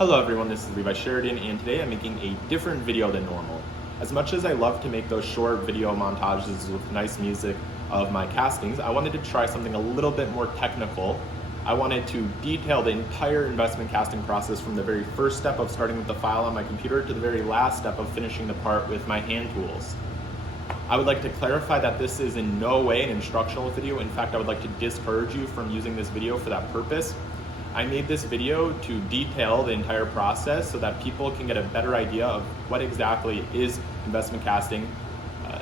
Hello everyone, this is Levi Sheridan, and today I'm making a different video than normal. As much as I love to make those short video montages with nice music of my castings, I wanted to try something a little bit more technical. I wanted to detail the entire investment casting process from the very first step of starting with the file on my computer to the very last step of finishing the part with my hand tools. I would like to clarify that this is in no way an instructional video. In fact, I would like to discourage you from using this video for that purpose. I made this video to detail the entire process so that people can get a better idea of what exactly is investment casting.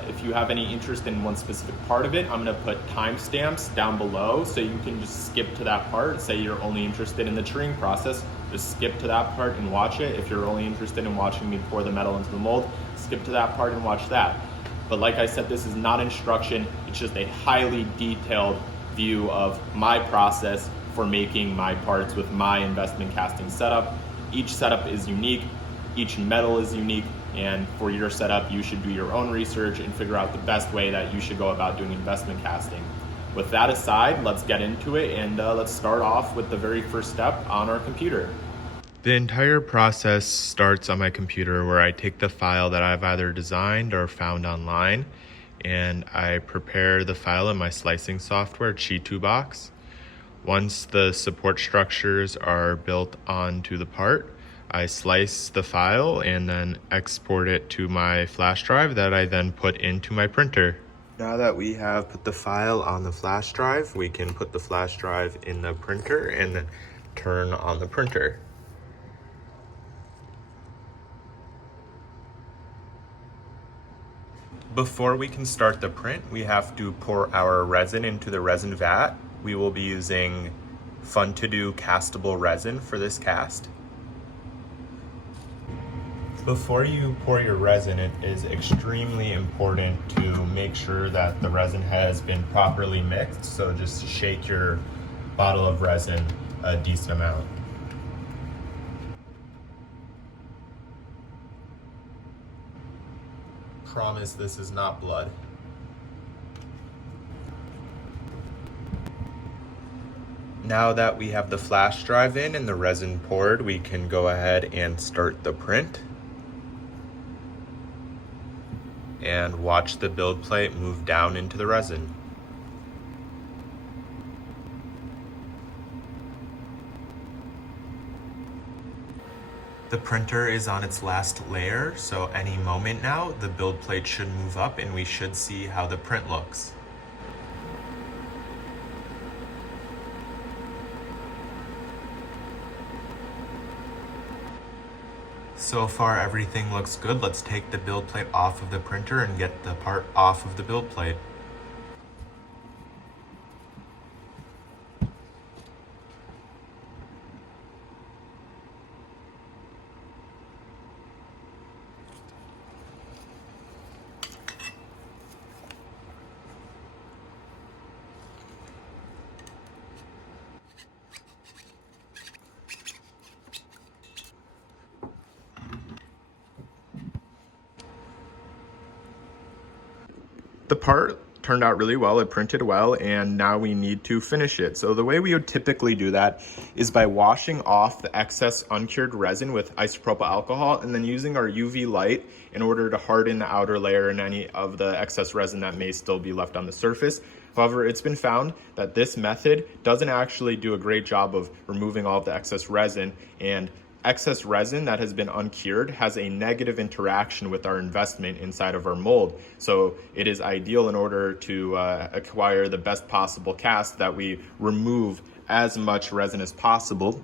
If you have any interest in one specific part of it, I'm going to put timestamps down below so you can just skip to that part. Say you're only interested in the treating process, just skip to that part and watch it. If you're only interested in watching me pour the metal into the mold, skip to that part and watch that. But like I said, this is not instruction, it's just a highly detailed view of my process for making my parts with my investment casting setup. Each setup is unique, each metal is unique, and for your setup, you should do your own research and figure out the best way that you should go about doing investment casting. With that aside, let's get into it, and let's start off with the very first step on our computer. The entire process starts on my computer where I take the file that I've either designed or found online, and I prepare the file in my slicing software, Chi2box. Once the support structures are built onto the part, I slice the file and then export it to my flash drive that I then put into my printer. Now that we have put the file on the flash drive, we can put the flash drive in the printer and then turn on the printer. Before we can start the print, we have to pour our resin into the resin vat. We will be using fun-to-do castable resin for this cast. Before you pour your resin, it is extremely important to make sure that the resin has been properly mixed, so just shake your bottle of resin a decent amount. Promise this is not blood. Now that we have the flash drive in and the resin poured, we can go ahead and start the print and watch the build plate move down into the resin. The printer is on its last layer, so any moment now the build plate should move up and we should see how the print looks. So far everything looks good. Let's take the build plate off of the printer and get the part off of the build plate. The part turned out really well, it printed well, and now we need to finish it. So the way we would typically do that is by washing off the excess uncured resin with isopropyl alcohol and then using our UV light in order to harden the outer layer and any of the excess resin that may still be left on the surface. However, it's been found that this method doesn't actually do a great job of removing all of the excess resin, and excess resin that has been uncured has a negative interaction with our investment inside of our mold. So it is ideal in order to acquire the best possible cast that we remove as much resin as possible.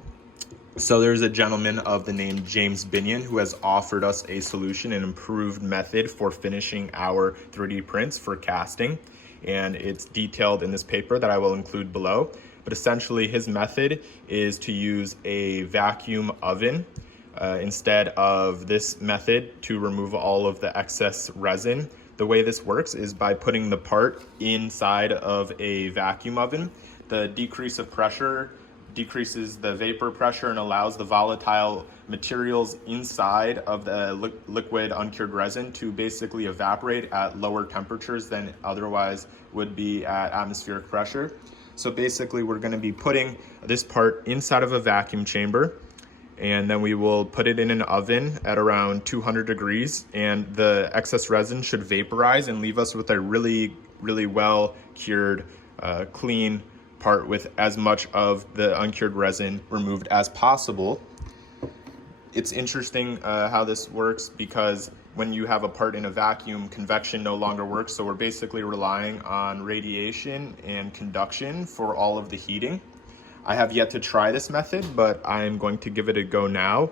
So there's a gentleman of the name James Binnion who has offered us a solution, an improved method for finishing our 3D prints for casting. And it's detailed in this paper that I will include below. But essentially his method is to use a vacuum oven instead of this method to remove all of the excess resin. The way this works is by putting the part inside of a vacuum oven. The decrease of pressure decreases the vapor pressure and allows the volatile materials inside of the liquid uncured resin to basically evaporate at lower temperatures than otherwise would be at atmospheric pressure. So basically we're going to be putting this part inside of a vacuum chamber, and then we will put it in an oven at around 200 degrees, and the excess resin should vaporize and leave us with a really well cured, clean part with as much of the uncured resin removed as possible. It's interesting how this works, because when you have a part in a vacuum, convection no longer works, so we're basically relying on radiation and conduction for all of the heating. I have yet to try this method, but I'm going to give it a go now.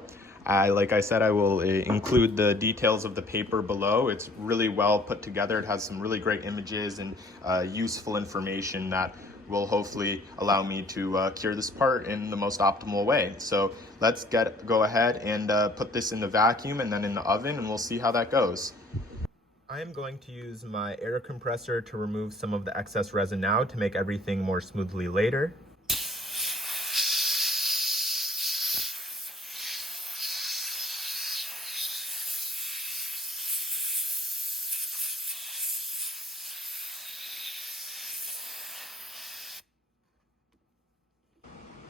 Like I said, I will include the details of the paper below. It's really well put together. It has some really great images and useful information that will hopefully allow me to cure this part in the most optimal way. So let's go ahead and put this in the vacuum and then in the oven, and we'll see how that goes. I am going to use my air compressor to remove some of the excess resin now to make everything more smoothly later.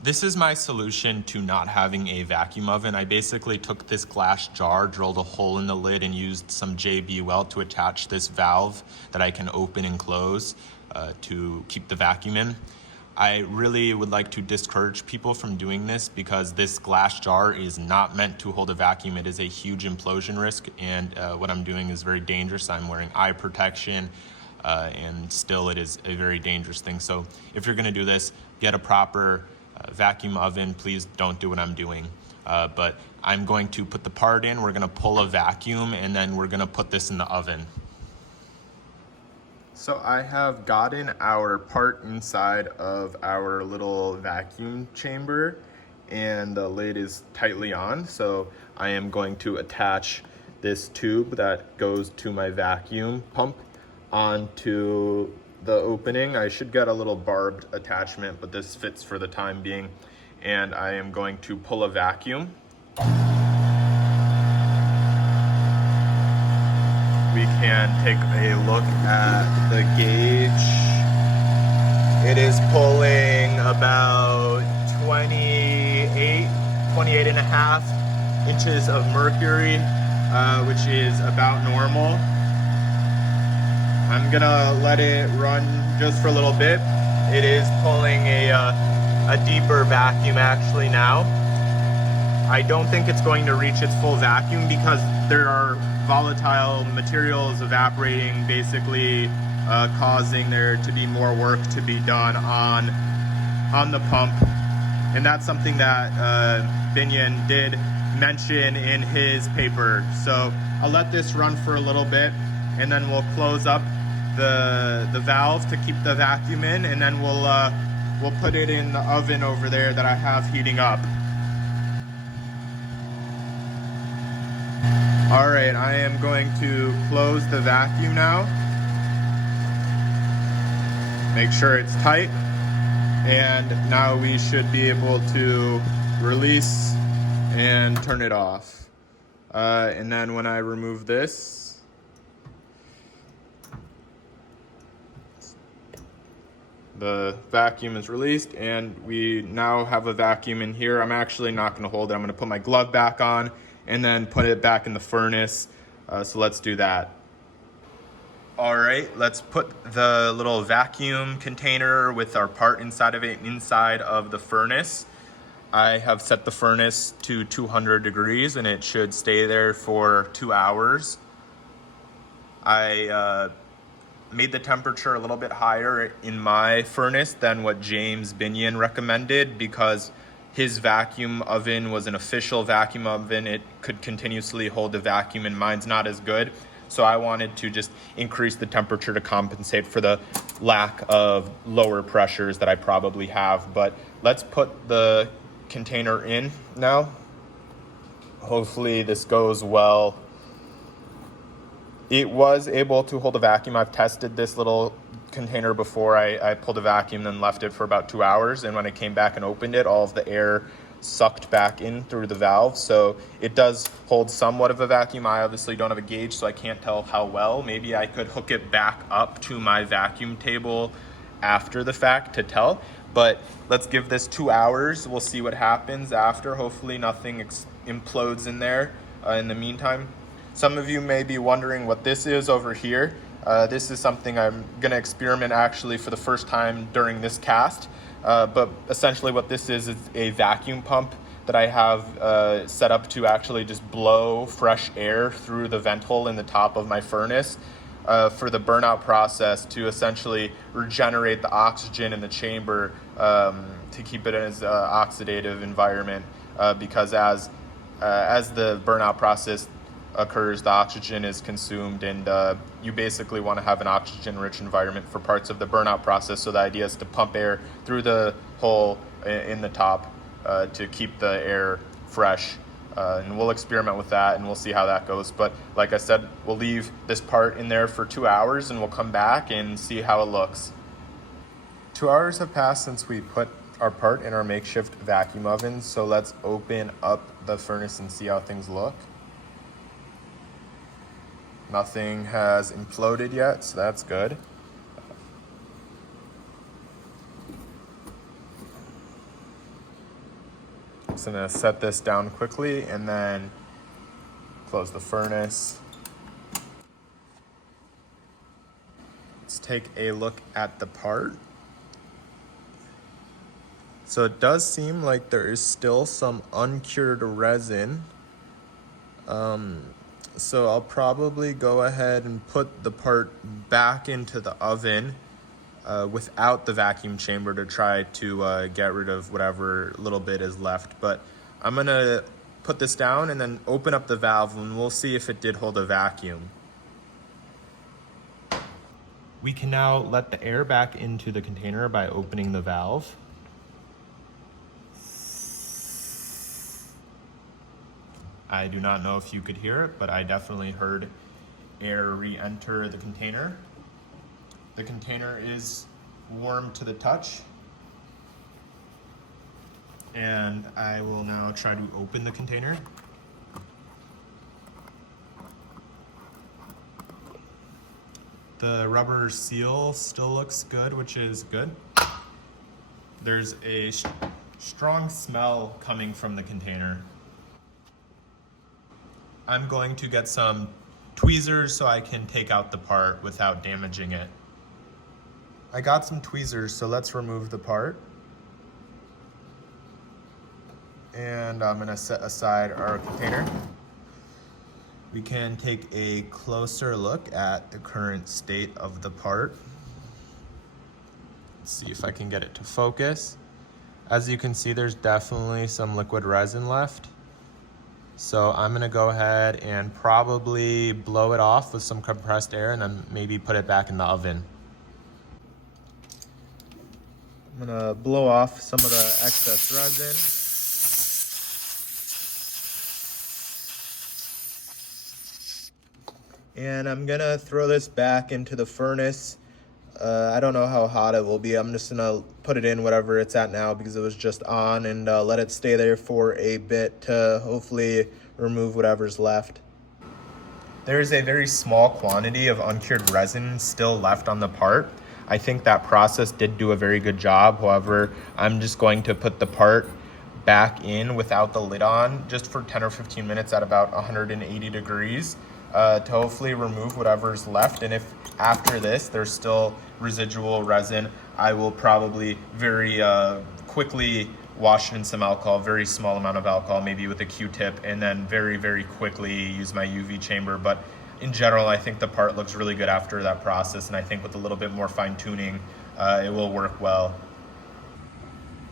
This is my solution to not having a vacuum oven. I basically took this glass jar, drilled a hole in the lid, and used some JB weld to attach this valve that I can open and close to keep the vacuum in. I really would like to discourage people from doing this, because this glass jar is not meant to hold a vacuum. It is a huge implosion risk, and what I'm doing is very dangerous. I'm wearing eye protection, and still it is a very dangerous thing. So if you're gonna do this, get a proper vacuum oven. Please don't do what I'm doing. But I'm going to put the part in, we're gonna pull a vacuum, and then we're gonna put this in the oven. So I have gotten our part inside of our little vacuum chamber, and the lid is tightly on. So I am going to attach this tube that goes to my vacuum pump onto the opening. I should get a little barbed attachment, but this fits for the time being. And I am going to pull a vacuum. We can take a look at the gauge. It is pulling about 28 and a half inches of mercury, which is about normal. I'm gonna let it run just for a little bit. It is pulling a deeper vacuum actually now. I don't think it's going to reach its full vacuum, because there are volatile materials evaporating, basically causing there to be more work to be done on the pump. And that's something that Binnion did mention in his paper. So I'll let this run for a little bit, and then we'll close up the valve to keep the vacuum in, and then we'll put it in the oven over there that I have heating up. All right, I am going to close the vacuum now. Make sure it's tight, and now we should be able to release and turn it off. And then when I remove this, the vacuum is released, and we now have a vacuum in here. I'm actually not going to hold it. I'm going to put my glove back on and then put it back in the furnace. So let's do that. All right, let's put the little vacuum container with our part inside of it inside of the furnace. I have set the furnace to 200 degrees, and it should stay there for 2 hours. I made the temperature a little bit higher in my furnace than what James Binnion recommended, because his vacuum oven was an official vacuum oven. It could continuously hold the vacuum, and mine's not as good. So I wanted to just increase the temperature to compensate for the lack of lower pressures that I probably have. But let's put the container in now. Hopefully this goes well. It was able to hold a vacuum. I've tested this little container before. I pulled a vacuum, then left it for about 2 hours. And when I came back and opened it, all of the air sucked back in through the valve. So it does hold somewhat of a vacuum. I obviously don't have a gauge, so I can't tell how well. Maybe I could hook it back up to my vacuum table after the fact to tell. But let's give this 2 hours. We'll see what happens after. Hopefully nothing implodes in there in the meantime. Some of you may be wondering what this is over here. This is something I'm gonna experiment actually for the first time during this cast. But essentially what this is a vacuum pump that I have set up to actually just blow fresh air through the vent hole in the top of my furnace for the burnout process, to essentially regenerate the oxygen in the chamber, to keep it in its oxidative environment, because as the burnout process occurs, the oxygen is consumed, and you basically want to have an oxygen-rich environment for parts of the burnout process. So the idea is to pump air through the hole in the top to keep the air fresh. And we'll experiment with that and we'll see how that goes. But like I said, we'll leave this part in there for 2 hours and we'll come back and see how it looks. 2 hours have passed since we put our part in our makeshift vacuum oven. So let's open up the furnace and see how things look. Nothing has imploded yet, so that's good. So I'm gonna set this down quickly and then close the furnace. Let's take a look at the part. So it does seem like there is still some uncured resin. So I'll probably go ahead and put the part back into the oven without the vacuum chamber to try to get rid of whatever little bit is left. But I'm gonna put this down and then open up the valve and we'll see if it did hold a vacuum. We can now let the air back into the container by opening the valve. I do not know if you could hear it, but I definitely heard air re-enter the container. The container is warm to the touch. And I will now try to open the container. The rubber seal still looks good, which is good. There's a strong smell coming from the container. I'm going to get some tweezers so I can take out the part without damaging it. I got some tweezers, so let's remove the part. And I'm gonna set aside our container. We can take a closer look at the current state of the part. Let's see if I can get it to focus. As you can see, there's definitely some liquid resin left. So I'm gonna go ahead and probably blow it off with some compressed air and then maybe put it back in the oven. I'm gonna blow off some of the excess resin. And I'm gonna throw this back into the furnace. I don't know how hot it will be. I'm just gonna put it in whatever it's at now because it was just on, and let it stay there for a bit to hopefully remove whatever's left. There's a very small quantity of uncured resin still left on the part. I think that process did do a very good job. However, I'm just going to put the part back in without the lid on just for 10 or 15 minutes at about 180 degrees to hopefully remove whatever's left. And if after this there's still residual resin, I will probably very quickly wash it in some alcohol, very small amount of alcohol, maybe with a Q-tip, and then very, very quickly use my UV chamber. But in general, I think the part looks really good after that process, and I think with a little bit more fine tuning, it will work well.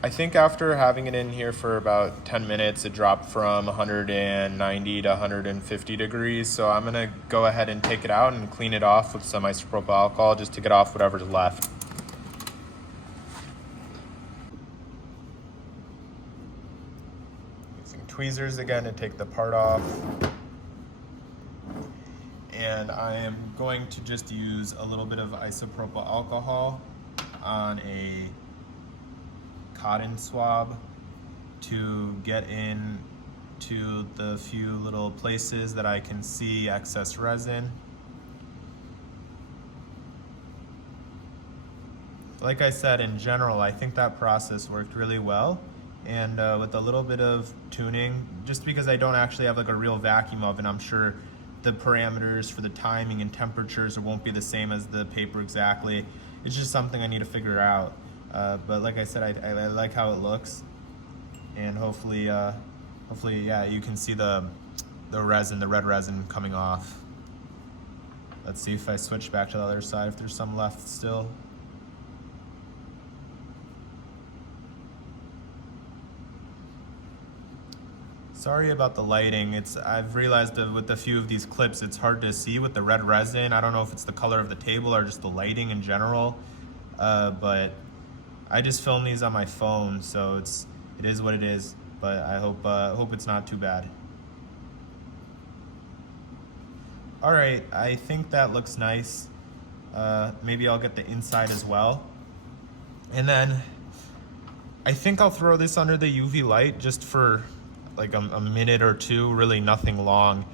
I think after having it in here for about 10 minutes, it dropped from 190 to 150 degrees. So I'm gonna go ahead and take it out and clean it off with some isopropyl alcohol just to get off whatever's left. Using tweezers again to take the part off. And I am going to just use a little bit of isopropyl alcohol on a cotton swab to get in to the few little places that I can see excess resin. like I said, in general, I think that process worked really well. And with a little bit of tuning, just because I don't actually have like a real vacuum oven, I'm sure the parameters for the timing and temperatures won't be the same as the paper exactly. It's just something I need to figure out. But like I said, I like how it looks, and hopefully, yeah, you can see the resin, the red resin coming off. Let's see if I switch back to the other side, if there's some left still. Sorry about the lighting. I've realized that with a few of these clips, it's hard to see with the red resin. I don't know if it's the color of the table or just the lighting in general, but I just filmed these on my phone, so it is what it is. But I hope it's not too bad. All right, I think that looks nice. Maybe I'll get the inside as well, and then I think I'll throw this under the UV light just for like a minute or two, really nothing long,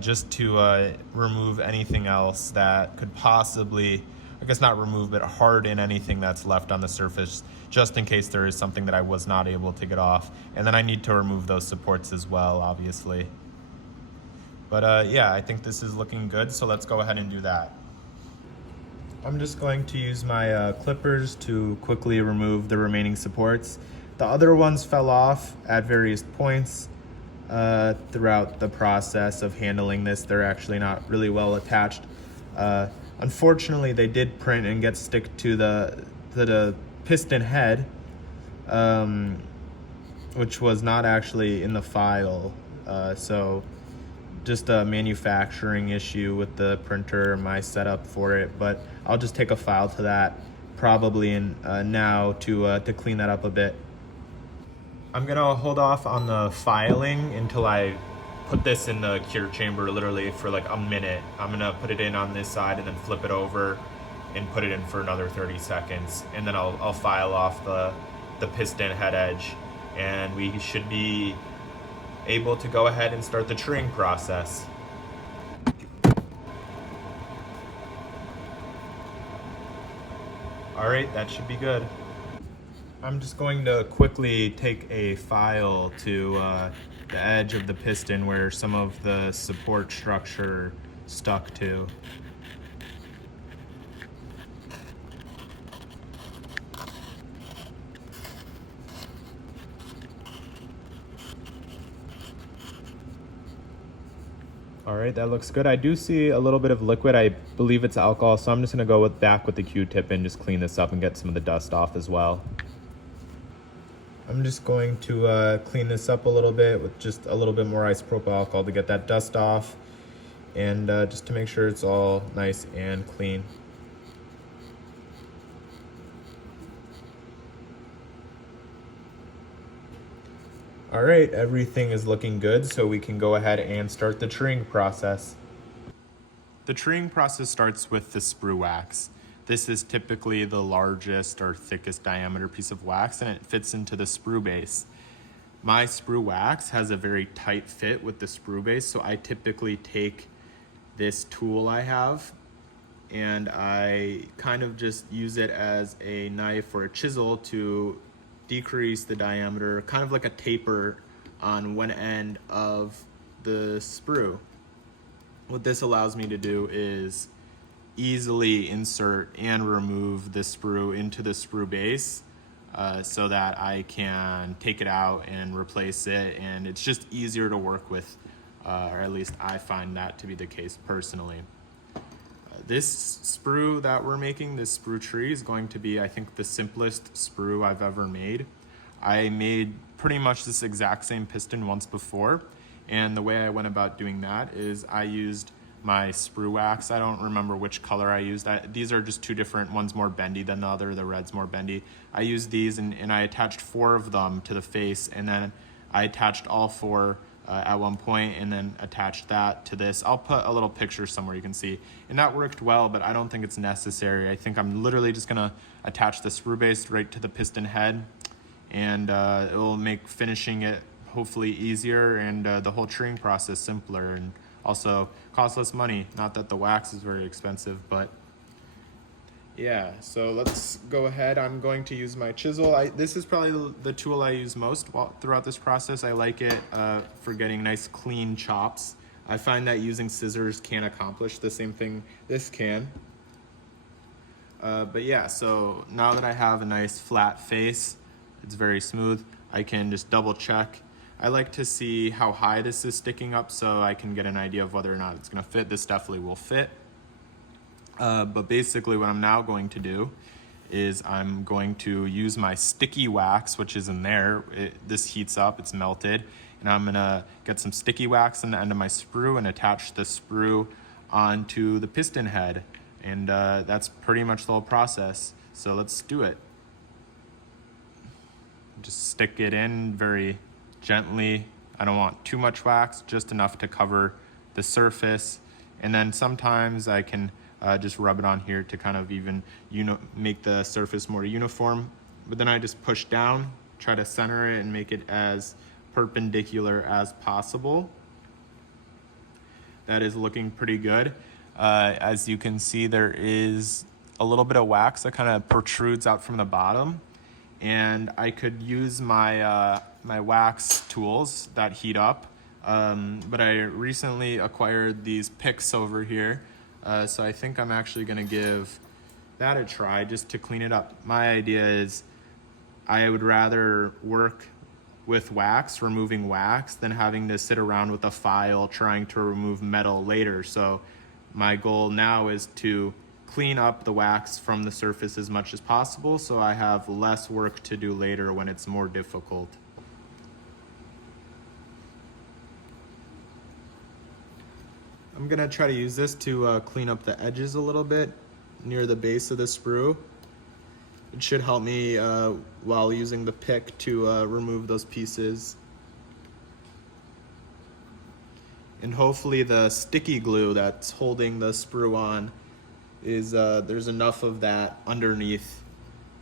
just to remove anything else that could possibly, I guess not remove, but harden anything that's left on the surface, just in case there is something that I was not able to get off. And then I need to remove those supports as well, obviously. But yeah, I think this is looking good, so let's go ahead and do that. I'm just going to use my clippers to quickly remove the remaining supports. The other ones fell off at various points throughout the process of handling this. They're actually not really well attached. Unfortunately, they did print and get stick to the piston head, which was not actually in the file. So just a manufacturing issue with the printer, my setup for it. But I'll just take a file to that probably now to clean that up a bit. I'm gonna hold off on the filing until I put this in the cure chamber, literally for like a minute. I'm gonna put it in on this side and then flip it over and put it in for another 30 seconds. And then I'll file off the piston head edge, and we should be able to go ahead and start the truing process. All right, that should be good. I'm just going to quickly take a file to the edge of the piston where some of the support structure stuck to. All right, that looks good. I do see a little bit of liquid. I believe it's alcohol, so I'm just gonna go back with the Q-tip and just clean this up and get some of the dust off as well. I'm just going to clean this up a little bit with just a little bit more isopropyl alcohol to get that dust off, and just to make sure it's all nice and clean. All right, everything is looking good, so we can go ahead and start the truing process. The truing process starts with the sprue wax. This is typically the largest or thickest diameter piece of wax, and it fits into the sprue base. My sprue wax has a very tight fit with the sprue base, so I typically take this tool I have and I kind of just use it as a knife or a chisel to decrease the diameter, kind of like a taper on one end of the sprue. What this allows me to do is easily insert and remove the sprue into the sprue base so that I can take it out and replace it, and it's just easier to work with, or at least I find that to be the case personally. This sprue that we're making, this sprue tree, is going to be, I think, the simplest sprue I've ever made. I made pretty much this exact same piston once before, and the way I went about doing that is I used my sprue wax. I don't remember which color I used. These are just two different, one's more bendy than the other, the red's more bendy. I used these and I attached 4 of them to the face, and then I attached all 4 at one point and then attached that to this. I'll put a little picture somewhere you can see. And that worked well, but I don't think it's necessary. I think I'm literally just gonna attach the sprue base right to the piston head, and it will make finishing it hopefully easier and the whole truing process simpler, and also cost less money. Not that the wax is very expensive, but Yeah, so let's go ahead. I'm going to use my chisel. This is probably the tool I use most throughout this process. I like it for getting nice clean chops. I find that using scissors can't accomplish the same thing this can. But yeah, so now that I have a nice flat face, it's very smooth, I can just double check. I like to see how high this is sticking up so I can get an idea of whether or not it's gonna fit. This definitely will fit. But basically what I'm now going to do is I'm going to use my sticky wax, which is in there. This heats up, it's melted, and I'm gonna get some sticky wax in the end of my sprue and attach the sprue onto the piston head. And that's pretty much the whole process. So let's do it. Just stick it in very gently. I don't want too much wax, just enough to cover the surface. And then sometimes I can just rub it on here to kind of even make the surface more uniform. But then I just push down, try to center it and make it as perpendicular as possible. That is looking pretty good. As you can see, there is a little bit of wax that kind of protrudes out from the bottom. And I could use my, my wax tools that heat up. But I recently acquired these picks over here. So I think I'm actually gonna give that a try just to clean it up. My idea is I would rather work with wax, removing wax, than having to sit around with a file trying to remove metal later. So my goal now is to clean up the wax from the surface as much as possible so I have less work to do later when it's more difficult. I'm gonna try to use this to clean up the edges a little bit near the base of the sprue. It should help me while using the pick to remove those pieces. And hopefully the sticky glue that's holding the sprue on is there's enough of that underneath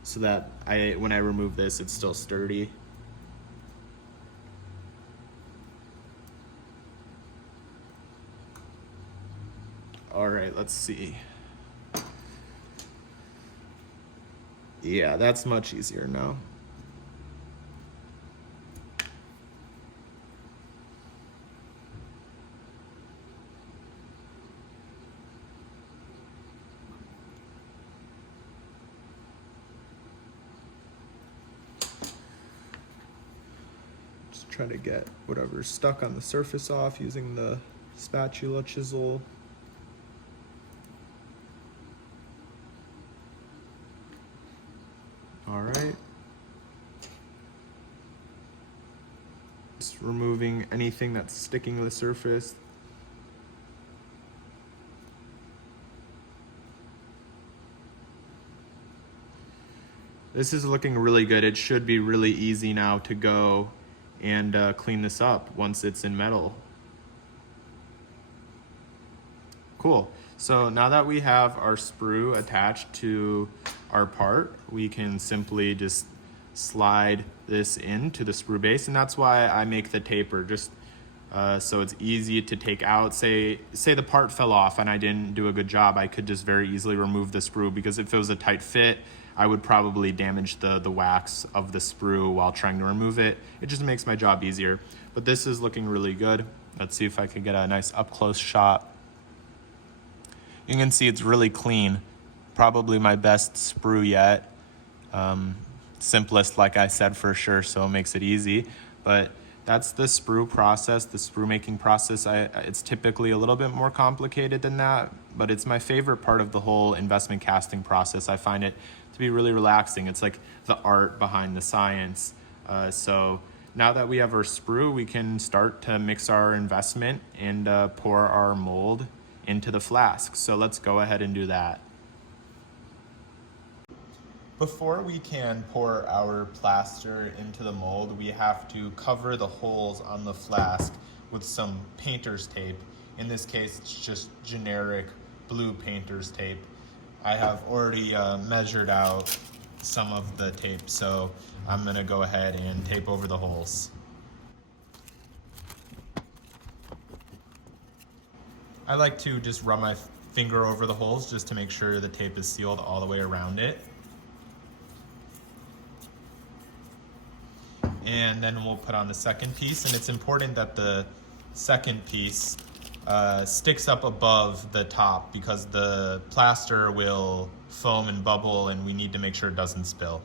so that when I remove this, it's still sturdy. All right, let's see. Yeah, that's much easier now. Just try to get whatever's stuck on the surface off using the spatula chisel. All right. Just removing anything that's sticking to the surface. This is looking really good. It should be really easy now to go and clean this up once it's in metal. Cool. So now that we have our sprue attached to our part, we can simply just slide this into the sprue base, and that's why I make the taper, just so it's easy to take out. Say the part fell off and I didn't do a good job, I could just very easily remove the sprue, because if it was a tight fit, I would probably damage the wax of the sprue while trying to remove it. It just makes my job easier. But this is looking really good. Let's see if I can get a nice up close shot. You can see it's really clean. Probably my best sprue yet. Simplest, like I said, for sure, so it makes it easy. But that's the sprue process, the sprue making process. It's typically a little bit more complicated than that, but it's my favorite part of the whole investment casting process. I find it to be really relaxing. It's like the art behind the science. So now that we have our sprue, we can start to mix our investment and pour our mold into the flask. So let's go ahead and do that. Before we can pour our plaster into the mold, we have to cover the holes on the flask with some painter's tape. In this case, it's just generic blue painter's tape. I have already measured out some of the tape, so I'm gonna go ahead and tape over the holes. I like to just run my finger over the holes just to make sure the tape is sealed all the way around it. And then we'll put on the second piece, and it's important that the second piece sticks up above the top because the plaster will foam and bubble, and we need to make sure it doesn't spill.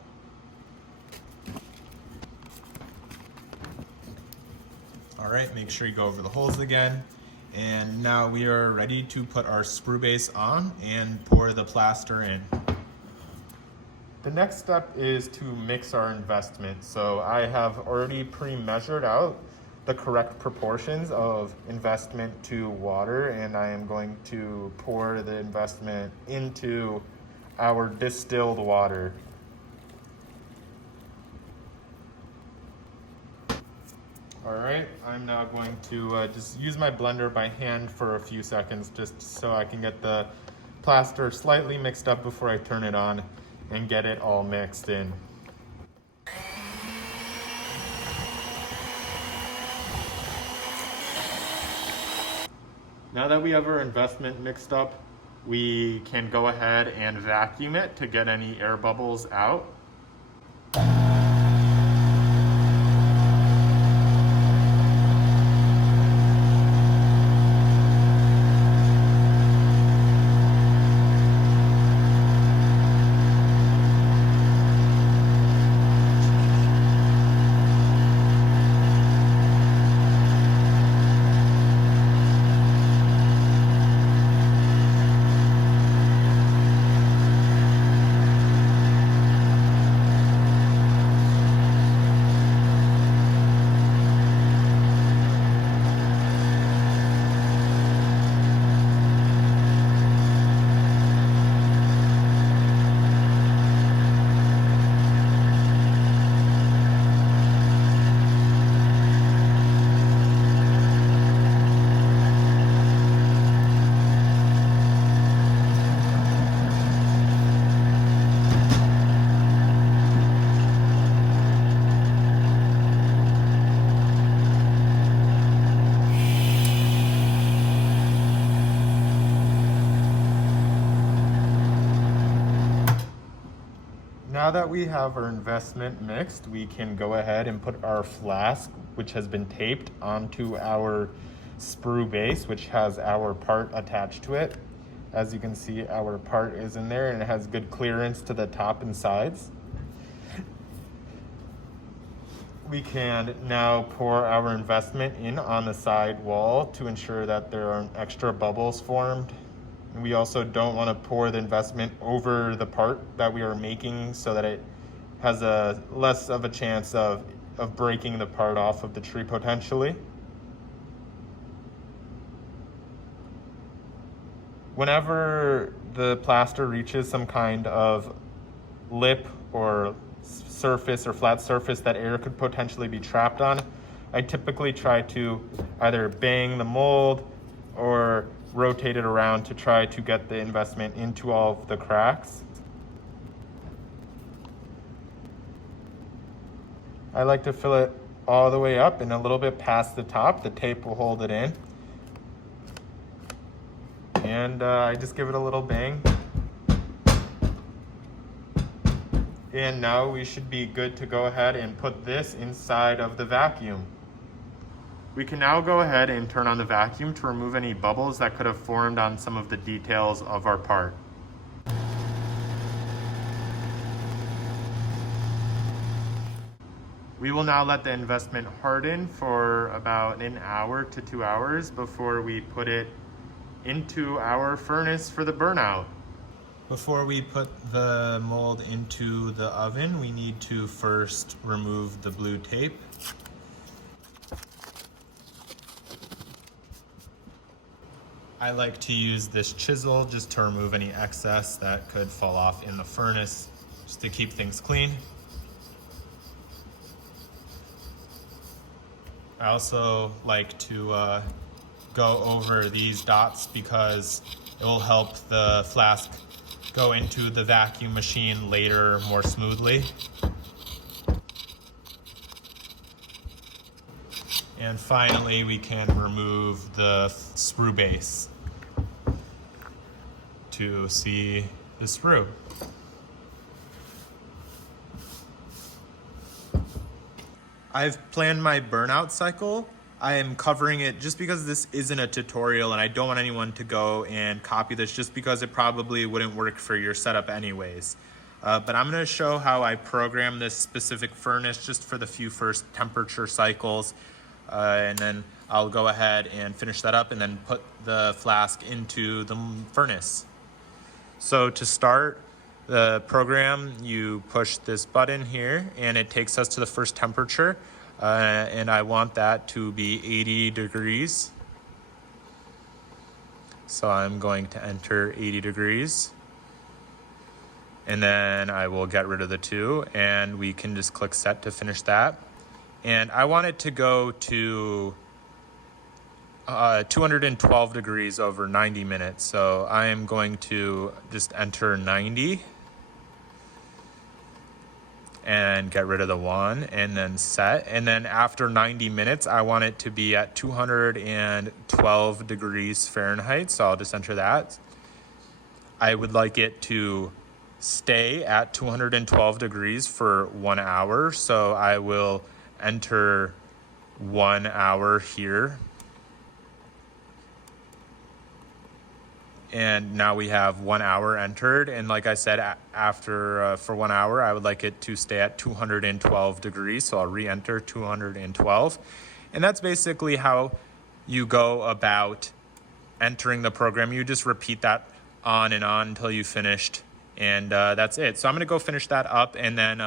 All right, make sure you go over the holes again. And now we are ready to put our sprue base on and pour the plaster in. The next step is to mix our investment. So I have already pre-measured out the correct proportions of investment to water, and I am going to pour the investment into our distilled water. All right, I'm now going to just use my blender by hand for a few seconds just so I can get the plaster slightly mixed up before I turn it on and get it all mixed in. Now that we have our investment mixed up, we can go ahead and vacuum it to get any air bubbles out. Now that we have our investment mixed, we can go ahead and put our flask, which has been taped, onto our sprue base, which has our part attached to it. As you can see, our part is in there and it has good clearance to the top and sides. We can now pour our investment in on the side wall to ensure that there aren't extra bubbles formed. We also don't want to pour the investment over the part that we are making so that it has a less of a chance of breaking the part off of the tree potentially. Whenever the plaster reaches some kind of lip or surface or flat surface that air could potentially be trapped on, I typically try to either bang the mold or rotate it around to try to get the investment into all of the cracks. I like to fill it all the way up and a little bit past the top. The tape will hold it in. And I just give it a little bang. And now we should be good to go ahead and put this inside of the vacuum. We can now go ahead and turn on the vacuum to remove any bubbles that could have formed on some of the details of our part. We will now let the investment harden for about an hour to 2 hours before we put it into our furnace for the burnout. Before we put the mold into the oven, we need to first remove the blue tape. I like to use this chisel just to remove any excess that could fall off in the furnace, just to keep things clean. I also like to go over these dots because it will help the flask go into the vacuum machine later more smoothly. And finally, we can remove the sprue base. to see the sprue. I've planned my burnout cycle. I am covering it just because this isn't a tutorial and I don't want anyone to go and copy this just because it probably wouldn't work for your setup anyways. But I'm gonna show how I program this specific furnace just for the few first temperature cycles. And then I'll go ahead and finish that up and then put the flask into the furnace. So to start the program, you push this button here and it takes us to the first temperature. And I want that to be 80 degrees. So I'm going to enter 80 degrees. And then I will get rid of the 2 and we can just click set to finish that. And I want it to go to 212 degrees over 90 minutes. So I am going to just enter 90 and get rid of the 1 and then set. And then after 90 minutes, I want it to be at 212 degrees Fahrenheit. So I'll just enter that. I would like it to stay at 212 degrees for 1 hour. So I will enter 1 hour here. And now we have 1 hour entered. And like I said, after for 1 hour, I would like it to stay at 212 degrees. So I'll re-enter 212. And that's basically how you go about entering the program. You just repeat that on and on until you finished. And that's it. So I'm gonna go finish that up and then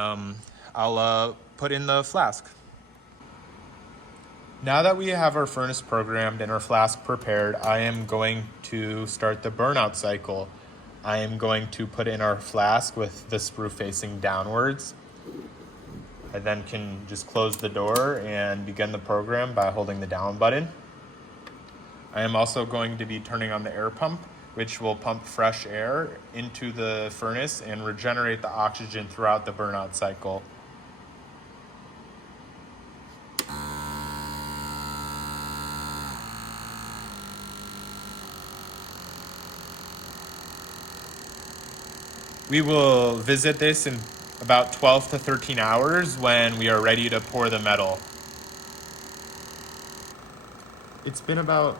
I'll put in the flask. Now that we have our furnace programmed and our flask prepared, I am going to start the burnout cycle. I am going to put in our flask with the sprue facing downwards. I then can just close the door and begin the program by holding the down button. I am also going to be turning on the air pump, which will pump fresh air into the furnace and regenerate the oxygen throughout the burnout cycle. We will visit this in about 12 to 13 hours when we are ready to pour the metal. It's been about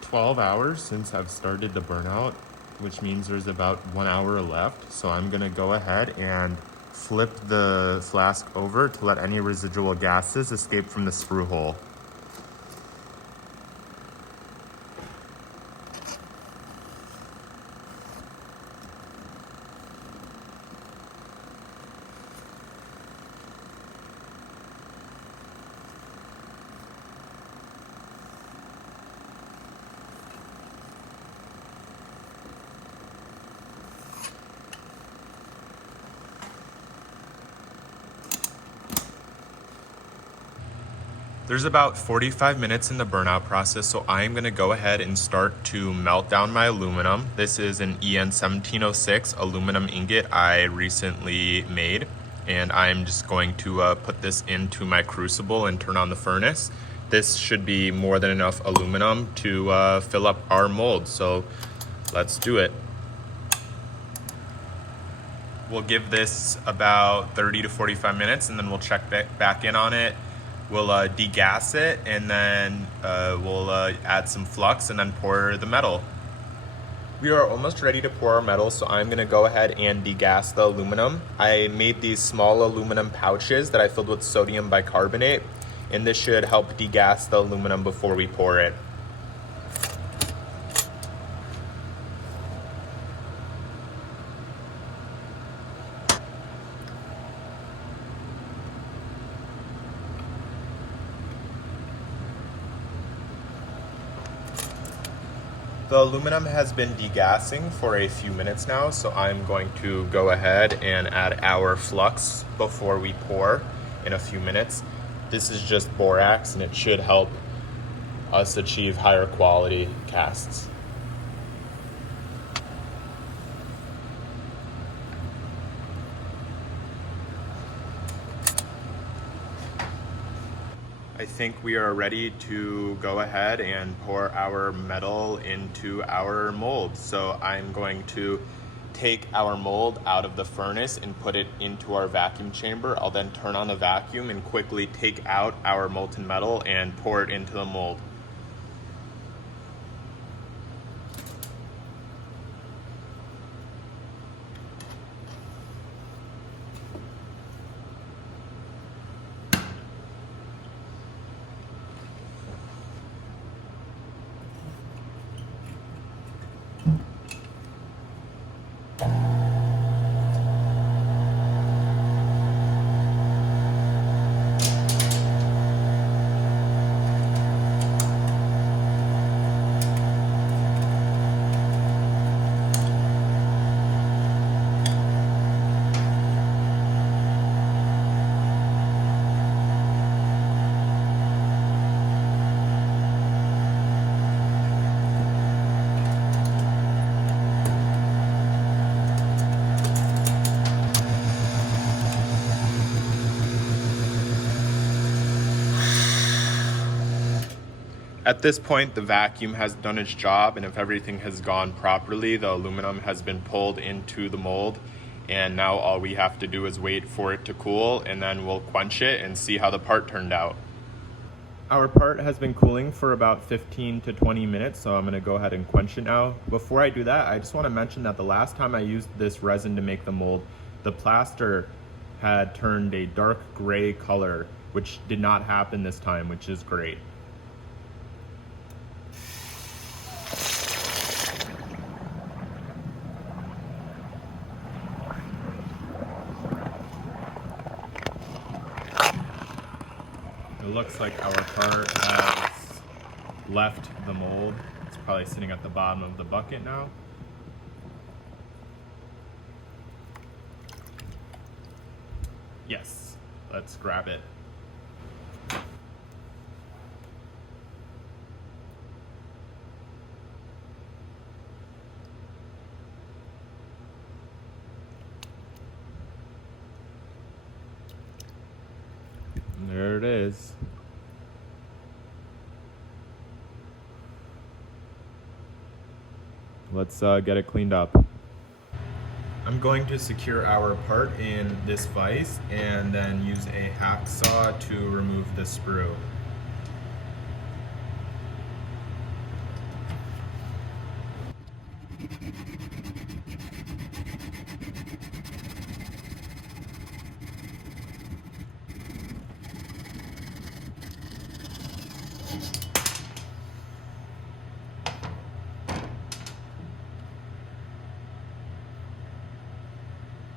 12 hours since I've started the burnout, which means there's about 1 hour left. So I'm gonna go ahead and flip the flask over to let any residual gases escape from the sprue hole. There's about 45 minutes in the burnout process, so I am going to go ahead and start to melt down my aluminum. This is an EN 1706 aluminum ingot I recently made, and I'm just going to put this into my crucible and turn on the furnace. This should be more than enough aluminum to fill up our mold, so let's do it. We'll give this about 30 to 45 minutes and then we'll check back in on it. We'll degas it and then we'll add some flux and then pour the metal. We are almost ready to pour our metal, so I'm gonna go ahead and degas the aluminum. I made these small aluminum pouches that I filled with sodium bicarbonate, and this should help degas the aluminum before we pour it. The aluminum has been degassing for a few minutes now, so I'm going to go ahead and add our flux before we pour in a few minutes. This is just borax and it should help us achieve higher quality casts. I think we are ready to go ahead and pour our metal into our mold. So I'm going to take our mold out of the furnace and put it into our vacuum chamber. I'll then turn on the vacuum and quickly take out our molten metal and pour it into the mold. At this point, the vacuum has done its job, and if everything has gone properly, the aluminum has been pulled into the mold, and now all we have to do is wait for it to cool, and then we'll quench it and see how the part turned out. Our part has been cooling for about 15 to 20 minutes, so I'm gonna go ahead and quench it now. Before I do that, I just wanna mention that the last time I used this resin to make the mold, the plaster had turned a dark gray color, which did not happen this time, which is great. It looks like our part has left the mold. It's probably sitting at the bottom of the bucket now. Yes, let's grab it. There it is. Let's get it cleaned up. I'm going to secure our part in this vise and then use a hacksaw to remove the sprue.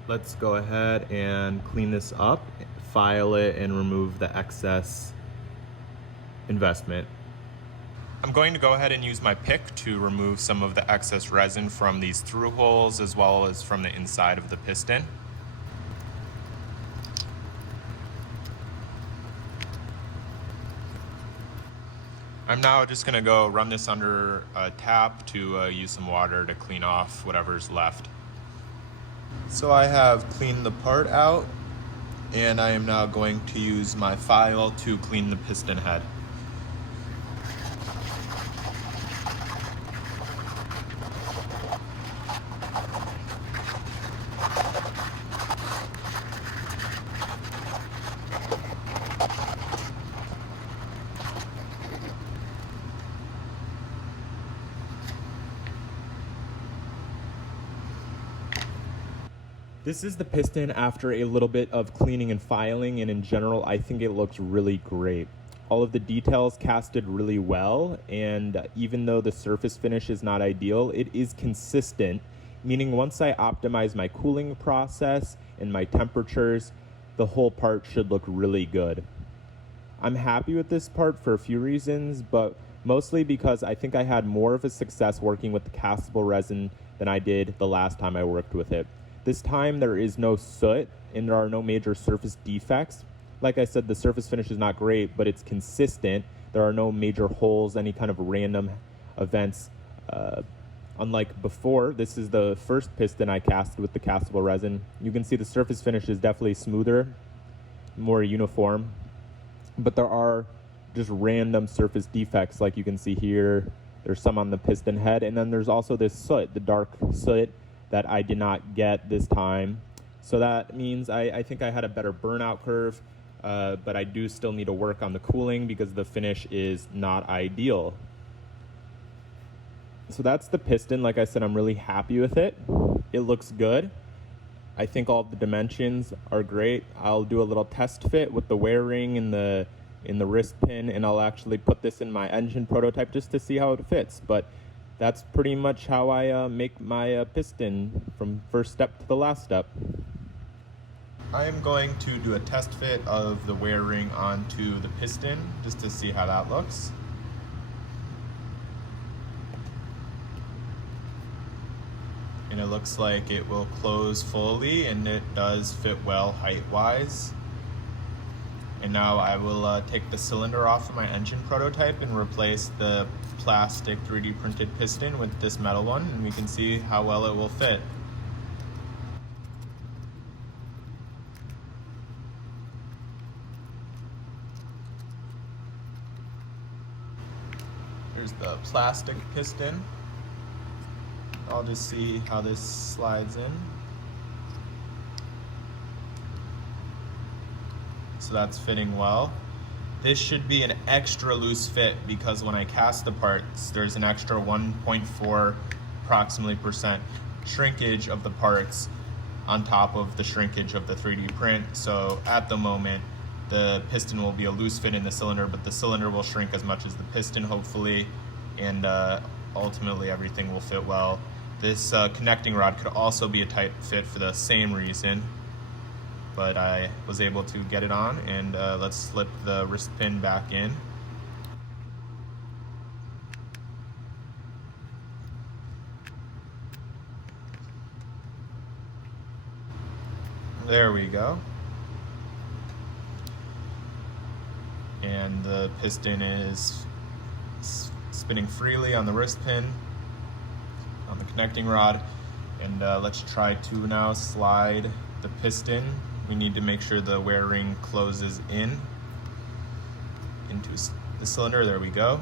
Let's go ahead and clean this up, file it, and remove the excess investment. I'm going to go ahead and use my pick to remove some of the excess resin from these through holes as well as from the inside of the piston. I'm now just going to go run this under a tap to use some water to clean off whatever's left. So I have cleaned the part out, and I am now going to use my file to clean the piston head. This is the piston after a little bit of cleaning and filing, and in general, I think it looks really great. All of the details casted really well, and even though the surface finish is not ideal, it is consistent, meaning once I optimize my cooling process and my temperatures, the whole part should look really good. I'm happy with this part for a few reasons, but mostly because I think I had more of a success working with the Castable resin than I did the last time I worked with it. This time there is no soot and there are no major surface defects. Like I said, the surface finish is not great, but it's consistent. There are no major holes, any kind of random events. Unlike before, this is the first piston I cast with the Castable resin. You can see the surface finish is definitely smoother, more uniform, but there are just random surface defects like you can see here. There's some on the piston head, and then there's also this soot, the dark soot that I did not get this time. So that means I think I had a better burnout curve, but I do still need to work on the cooling because the finish is not ideal. So that's the piston. Like I said, I'm really happy with it. It looks good. I think all the dimensions are great. I'll do a little test fit with the wear ring in the wrist pin, and I'll actually put this in my engine prototype just to see how it fits. But that's pretty much how I make my piston from first step to the last step. I'm going to do a test fit of the wear ring onto the piston just to see how that looks. And it looks like it will close fully, and it does fit well height-wise. And now I will take the cylinder off of my engine prototype and replace the plastic 3D printed piston with this metal one, and we can see how well it will fit. Here's the plastic piston. I'll just see how this slides in. So that's fitting well. This should be an extra loose fit because when I cast the parts, there's an extra 1.4 approximately percent shrinkage of the parts on top of the shrinkage of the 3D print. So at the moment, the piston will be a loose fit in the cylinder, but the cylinder will shrink as much as the piston, hopefully, and ultimately everything will fit well. This connecting rod could also be a tight fit for the same reason, but I was able to get it on, and let's slip the wrist pin back in. There we go. And the piston is spinning freely on the wrist pin, on the connecting rod. And let's try to now slide the piston. We need to make sure the wear ring closes in into the cylinder. There we go.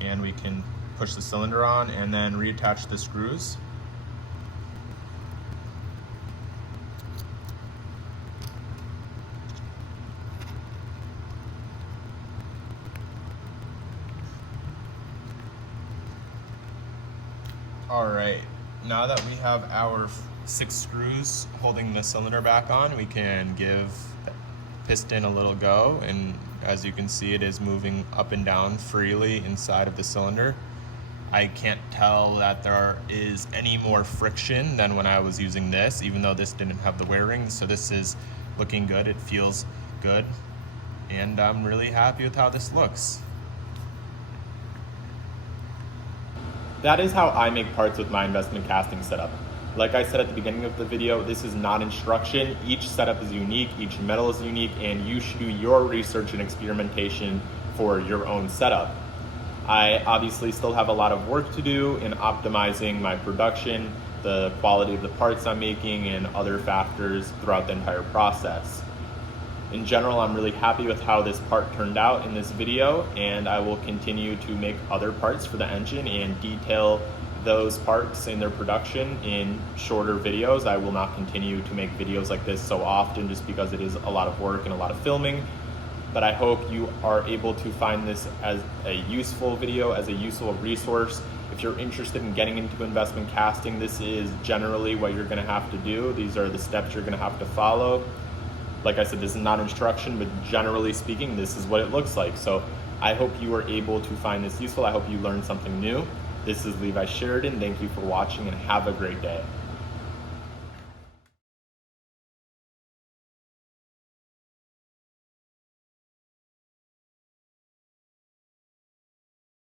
And we can push the cylinder on and then reattach the screws. All right, now that we have our 6 screws holding the cylinder back on, we can give the piston a little go, and as you can see, it is moving up and down freely inside of the cylinder. I can't tell that there is any more friction than when I was using this, even though this didn't have the wear ring, so this is looking good. It feels good, and I'm really happy with how this looks. That is how I make parts with my investment casting setup. Like I said at the beginning of the video, this is not instruction. Each setup is unique, each metal is unique, and you should do your research and experimentation for your own setup. I obviously still have a lot of work to do in optimizing my production, the quality of the parts I'm making, and other factors throughout the entire process. In general, I'm really happy with how this part turned out in this video, and I will continue to make other parts for the engine and detail those parts in their production in shorter videos. I will not continue to make videos like this so often just because it is a lot of work and a lot of filming, but I hope you are able to find this as a useful video, as a useful resource. If you're interested in getting into investment casting, this is generally what you're gonna have to do. These are the steps you're gonna have to follow. Like I said, this is not instruction, but generally speaking, this is what it looks like. So I hope you were able to find this useful. I hope you learned something new. This is Levi Sheridan. Thank you for watching and have a great day.